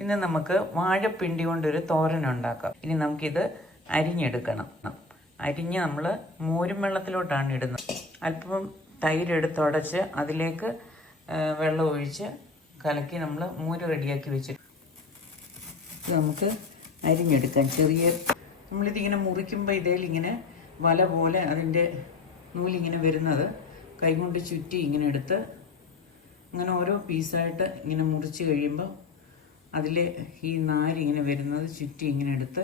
ഇന്ന് നമുക്ക് വാഴപ്പിണ്ടി കൊണ്ടൊരു തോരൻ ഉണ്ടാക്കാം. ഇനി നമുക്കിത് അരിഞ്ഞെടുക്കണം. അരിഞ്ഞ് നമ്മൾ മോരും വെള്ളത്തിലോട്ടാണ് ഇടുന്നത്. അല്പം തൈരെടുത്തുടച്ച് അതിലേക്ക് വെള്ളം ഒഴിച്ച് കലക്കി നമ്മൾ മോര് റെഡിയാക്കി വെച്ചിട്ട് നമുക്ക് അരിഞ്ഞെടുക്കാം. നമ്മളിതിങ്ങനെ മുറിക്കുമ്പോൾ ഇതേലിങ്ങനെ വല പോലെ അതിൻ്റെ നൂലിങ്ങനെ വരുന്നത് കൈകൊണ്ട് ചുറ്റി ഇങ്ങനെ എടുത്ത് അങ്ങനെ ഓരോ പീസായിട്ട് ഇങ്ങനെ മുറിച്ച് കഴിയുമ്പോൾ അതിൽ ഈ നാരിങ്ങനെ വരുന്നത് ചുറ്റി ഇങ്ങനെ എടുത്ത്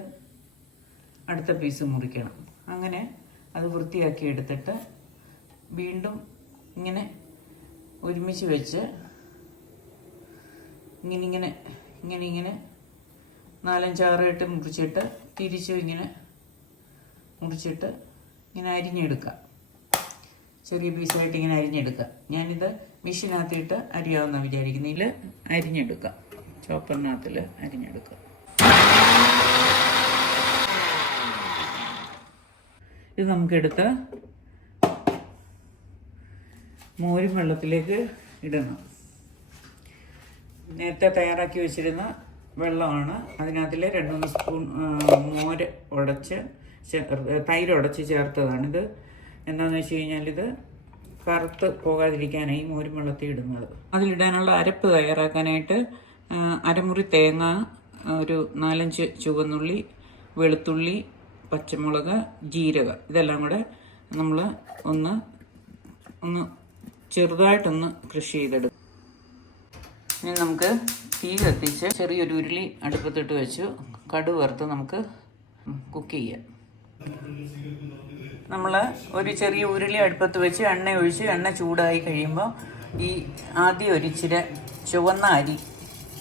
അടുത്ത പീസ് മുറിക്കണം. അങ്ങനെ അത് വൃത്തിയാക്കി എടുത്തിട്ട് വീണ്ടും ഇങ്ങനെ ഒരുമിച്ച് വെച്ച് ഇങ്ങനെ 4-5 ഇട്ട് മുറിച്ചിട്ട് തിരിച്ച് ഇങ്ങനെ മുറിച്ചിട്ട് ഇങ്ങനെ അരിഞ്ഞെടുക്കുക. ചെറിയ പീസായിട്ട് ഇങ്ങനെ അരിഞ്ഞെടുക്കുക. ഞാനിത് മെഷീനകത്തിട്ട് അരിയാവുന്ന വിചാരിക്കുന്നതിൽ അരിഞ്ഞെടുക്കുക. ചോപ്പറിനകത്തിൽ അരിഞ്ഞെടുക്കുക. ഇത് നമുക്കെടുത്ത് മോരും വെള്ളത്തിലേക്ക് ഇടണം. നേരത്തെ തയ്യാറാക്കി വെച്ചിരുന്ന വെള്ളമാണ്. അതിനകത്തിൽ 2-3 സ്പൂൺ മോര് ഉടച്ച് തൈര് ഉടച്ച് ചേർത്തതാണിത്. എന്താണെന്ന് വെച്ച് കഴിഞ്ഞാൽ ഇത് കറുത്ത് പോകാതിരിക്കാനായി മോരും വെള്ളത്തിൽ ഇടുന്നത്. അതിലിടാനുള്ള അരപ്പ് തയ്യാറാക്കാനായിട്ട് അരമുറി തേങ്ങ, ഒരു 4-5 ചുവന്നുള്ളി, വെളുത്തുള്ളി, പച്ചമുളക്, ജീരകം, ഇതെല്ലാം കൂടെ നമ്മൾ ഒന്ന് ചെറുതായിട്ടൊന്ന് കൃഷി ചെയ്തെടുക്കും. ഇനി നമുക്ക് തീ കത്തിച്ച് ചെറിയൊരു ഉരുളി അടുപ്പത്തിട്ട് വെച്ചു കടുക് വറുത്ത് നമുക്ക് കുക്ക് ചെയ്യാം. നമ്മൾ ഒരു ചെറിയ ഉരുളി അടുപ്പത്ത് വെച്ച് എണ്ണ ഒഴിച്ച് എണ്ണ ചൂടായി കഴിയുമ്പോൾ ആദ്യം ഒരിച്ചിരി ചുവന്ന അരി,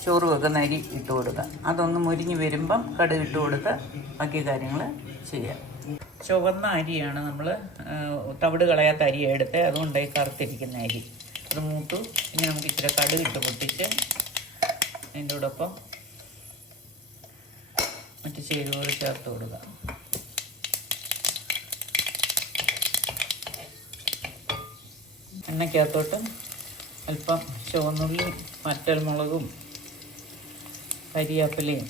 ചോറ് വെക്കുന്ന അരി ഇട്ട് കൊടുക്കുക. അതൊന്ന് മുരിഞ്ഞ് വരുമ്പം കടുക് ഇട്ട് കൊടുത്ത് ബാക്കി കാര്യങ്ങൾ ചെയ്യാം. ചുവന്ന അരിയാണ് നമ്മൾ തവിട് കളയാത്ത അരി എടുത്ത്, അതുകൊണ്ടായി കറുത്തിരിക്കുന്ന അരി. അത് മൂത്തു. ഇനി നമുക്ക് ഇച്ചിരി കടുക് ഇട്ട് പൊട്ടിച്ച് അതിൻ്റെ കൂടൊപ്പം മറ്റ് ചേരുവകൾ ചേർത്ത് കൊടുക്കുക. എണ്ണയ്ക്കകത്തോട്ട് അല്പം ചുവന്നുള്ളി, വറ്റൽമുളകും കരിയാപ്പിലയും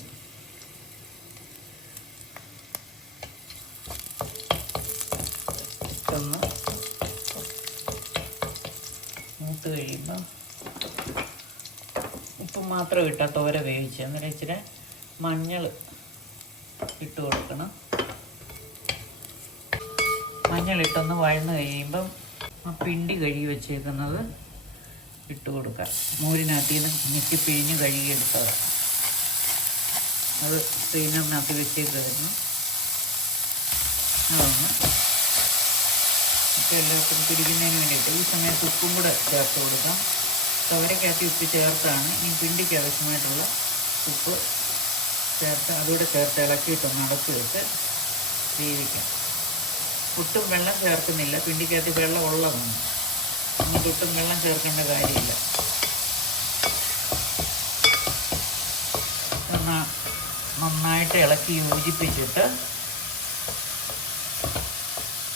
ഇട്ടൊന്ന് മൂത്ത് കഴിയുമ്പോൾ ഉപ്പ് മാത്രം ഇട്ടാൽ തോര വേവിച്ച്, എന്നിട്ട് ഇച്ചിരി മഞ്ഞൾ ഇട്ട് കൊടുക്കണം. മഞ്ഞളിട്ടൊന്ന് വഴന്ന് കഴിയുമ്പം ആ പിണ്ടി കഴുകി വെച്ചേക്കുന്നത് ഇട്ട് കൊടുക്കുക. മോരിനകത്ത് നിന്ന് ഞെക്കി പിഴിഞ്ഞ് കഴുകിയെടുത്തത് അത് സ്ട്രെയിനറിനകത്ത് വെച്ചേക്കായിരുന്നു. അതൊന്ന് എല്ലാവർക്കും പിടിക്കുന്നതിന് വേണ്ടിയിട്ട് ഈ സമയത്ത് ഉപ്പും കൂടെ ചേർത്ത് കൊടുക്കാം. തോരയ്ക്കകത്ത് ഉപ്പ് ചേർത്താണ്. ഈ പിണ്ടിക്ക് ആവശ്യമായിട്ടുള്ള ഉപ്പ് ചേർത്ത് അതുകൂടെ ചേർത്ത് ഇളക്കിയിട്ടൊന്ന് അടച്ച് വെച്ച് വേവിക്കാം. ഒട്ടും വെള്ളം ചേർക്കുന്നില്ല, പിണ്ടിക്കകത്ത് വെള്ളം ഉള്ളതാണ്. നമുക്ക് ഒട്ടും വെള്ളം ചേർക്കേണ്ട കാര്യമില്ല. നന്നായിട്ട് ഇളക്കി യോജിപ്പിച്ചിട്ട്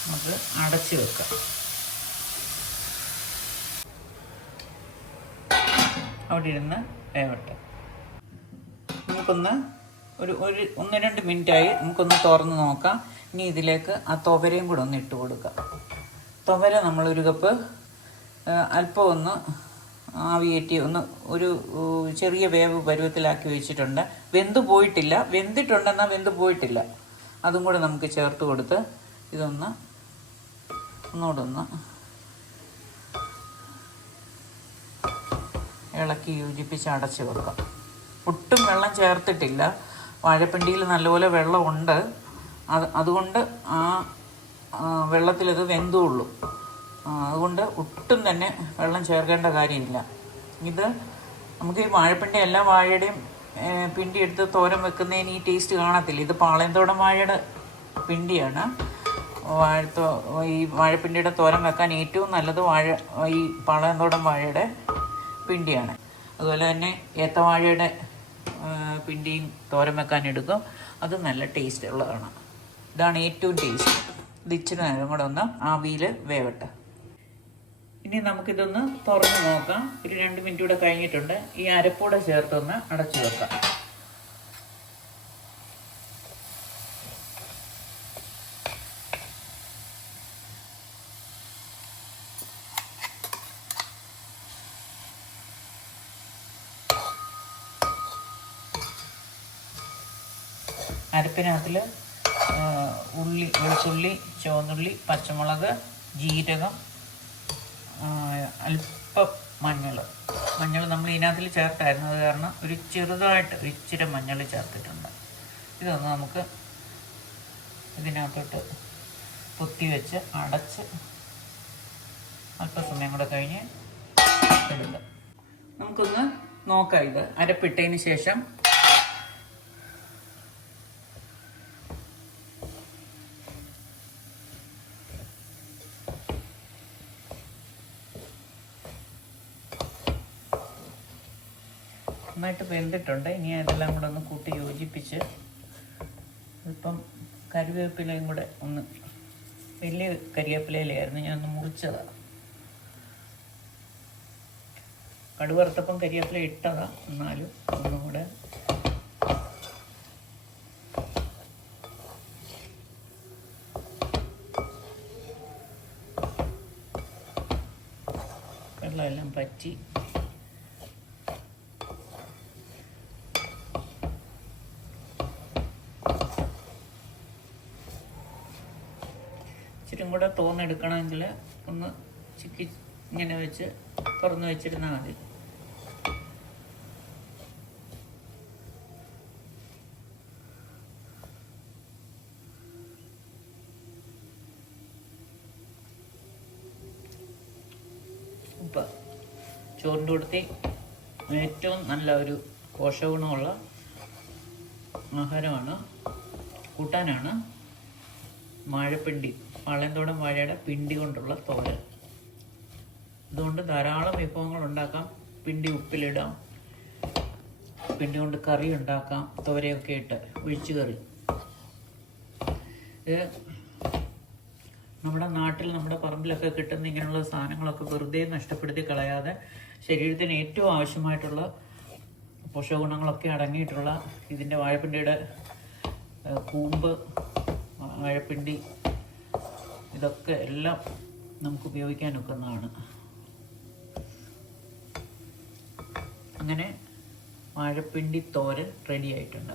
നമുക്ക് അടച്ച് വെക്കാം. അവിടെ ഇരുന്ന് വേവട്ടെ. നമുക്കൊന്ന് ഒരു 1-2 മിനിറ്റായി. നമുക്കൊന്ന് തുറന്ന് നോക്കാം. ഇനി ഇതിലേക്ക് ആ തുവരയും കൂടെ ഒന്ന് ഇട്ട് കൊടുക്കാം. തുവര നമ്മളൊരു കപ്പ് അല്പം ഒന്ന് ആവിയേറ്റി ഒരു ചെറിയ വേവ് പരുവത്തിലാക്കി വെച്ചിട്ടുണ്ട്. വെന്ത് പോയിട്ടില്ല, വെന്തിട്ടുണ്ടെന്നാൽ വെന്ത് പോയിട്ടില്ല. അതും കൂടെ നമുക്ക് ചേർത്ത് കൊടുത്ത് ഒന്നുകൂടൊന്ന് ഇളക്കി യോജിപ്പിച്ച് അടച്ച് വെക്കാം. ഒട്ടും വെള്ളം ചേർത്തിട്ടില്ല. വാഴപ്പിണ്ടിയിൽ നല്ലപോലെ വെള്ളമുണ്ട്. അതുകൊണ്ട് ആ വെള്ളത്തിലത് വെന്തുള്ളൂ. അതുകൊണ്ട് ഒട്ടും തന്നെ വെള്ളം ചേർക്കേണ്ട കാര്യമില്ല. ഇത് നമുക്ക് ഈ വാഴപ്പിണ്ടി എല്ലാ വാഴയുടെയും പിണ്ടി എടുത്ത് തോരൻ വെക്കുന്നതിന് ഈ ടേസ്റ്റ് കാണത്തില്ല. ഇത് പാളയംതോടൻ വാഴയുടെ പിണ്ടിയാണ്. ഈ വാഴപ്പിണ്ടിയുടെ തോരൻ വെക്കാൻ ഏറ്റവും നല്ലത് ഈ പാളയംതോടൻ വാഴയുടെ പിണ്ടിയാണ്. അതുപോലെ തന്നെ ഏത്തവാഴയുടെ പിണ്ടിയും തോരൻ വെക്കാൻ എടുക്കും. അത് നല്ല ടേസ്റ്റ് ഉള്ളതാണ്. ഇതാണ് ഏറ്റവും ടേസ്റ്റ്. ഇത് ഇച്ചിരി നേരം കൂടെ ഒന്ന് ആവിയിൽ വേവട്ടെ. ഇനി നമുക്കിതൊന്ന് തുറന്ന് നോക്കാം. ഒരു 2 മിനിറ്റ് കൂടെ കഴിഞ്ഞിട്ടുണ്ട്. ഈ അരപ്പൂടെ ചേർത്തൊന്ന് അടച്ചു വെക്കാം. അരപ്പിനകത്തിൽ ഉള്ളി, വെളുത്തുള്ളി, ചുവന്നുള്ളി, പച്ചമുളക്, ജീരകം, അല്പം മഞ്ഞൾ നമ്മൾ ഇതിനകത്തിൽ ചേർത്തായിരുന്നു. അത് കാരണം ഒരു ചെറുതായിട്ട് ഇച്ചിരി മഞ്ഞൾ ചേർത്തിട്ടുണ്ട്. ഇതൊന്ന് നമുക്ക് ഇതിനകത്തോട്ട് പൊത്തി വെച്ച് അടച്ച് അല്പസമയം കൂടെ കഴിഞ്ഞ് എടുക്കാം. നമുക്കൊന്ന് നോക്കാം. ഇത് അരപ്പിട്ടതിന് ശേഷം നന്നായിട്ട് വെന്തിട്ടുണ്ട്. ഇനി അതെല്ലാം കൂടെ ഒന്ന് കൂട്ടി യോജിപ്പിച്ച്, ഇപ്പം കറിവേപ്പിലയും കൂടെ ഒന്ന്, വലിയ കരിവേപ്പിലയിലായിരുന്നു, ഞാനൊന്ന് മുറിച്ചതാണ്. കടുവറുത്തപ്പം കരിവേപ്പില ഇട്ടതാണ്, എന്നാലും ഒന്നും കൂടെ വെള്ളമെല്ലാം പറ്റി ഇച്ചിരി കൂടെ തോന്നെടുക്കണമെങ്കിൽ ഒന്ന് ചിക്കി ഇങ്ങനെ വെച്ച് തുറന്ന് വെച്ചിരുന്നാൽ മതി. ഉപ്പ് ചോറിൻ്റെ കൂട്ടത്തിൽ ഏറ്റവും നല്ല ഒരു പോഷകഗുണമുള്ള ആഹാരമാണ്, കൂട്ടാനാണ് വാഴപ്പിണ്ടി, പാളയംതോടൻ വാഴയുടെ പിണ്ടി കൊണ്ടുള്ള തോരൻ. ഇതുകൊണ്ട് ധാരാളം വിഭവങ്ങൾ ഉണ്ടാക്കാം. പിണ്ടി ഉപ്പിലിടാം, പിണ്ടി കൊണ്ട് കറി ഉണ്ടാക്കാം, തോരയൊക്കെ ഇട്ട് ഒഴിച്ചു കറി. ഇത് നമ്മുടെ നാട്ടിൽ, നമ്മുടെ പറമ്പിലൊക്കെ കിട്ടുന്ന ഇങ്ങനെയുള്ള സാധനങ്ങളൊക്കെ വെറുതെ നഷ്ടപ്പെടുത്തി കളയാതെ ശരീരത്തിന് ഏറ്റവും ആവശ്യമായിട്ടുള്ള പോഷകഗുണങ്ങളൊക്കെ അടങ്ങിയിട്ടുള്ള ഇതിൻ്റെ വാഴപ്പിണ്ടിയുടെ കൂമ്പ്, വാഴപ്പിണ്ടി, ഇതൊക്കെ എല്ലാം നമുക്ക് ഉപയോഗിക്കാൻ ഒക്കുന്നതാണ്. അങ്ങനെ വാഴപ്പിണ്ടി തോരൻ റെഡി ആയിട്ടുണ്ട്.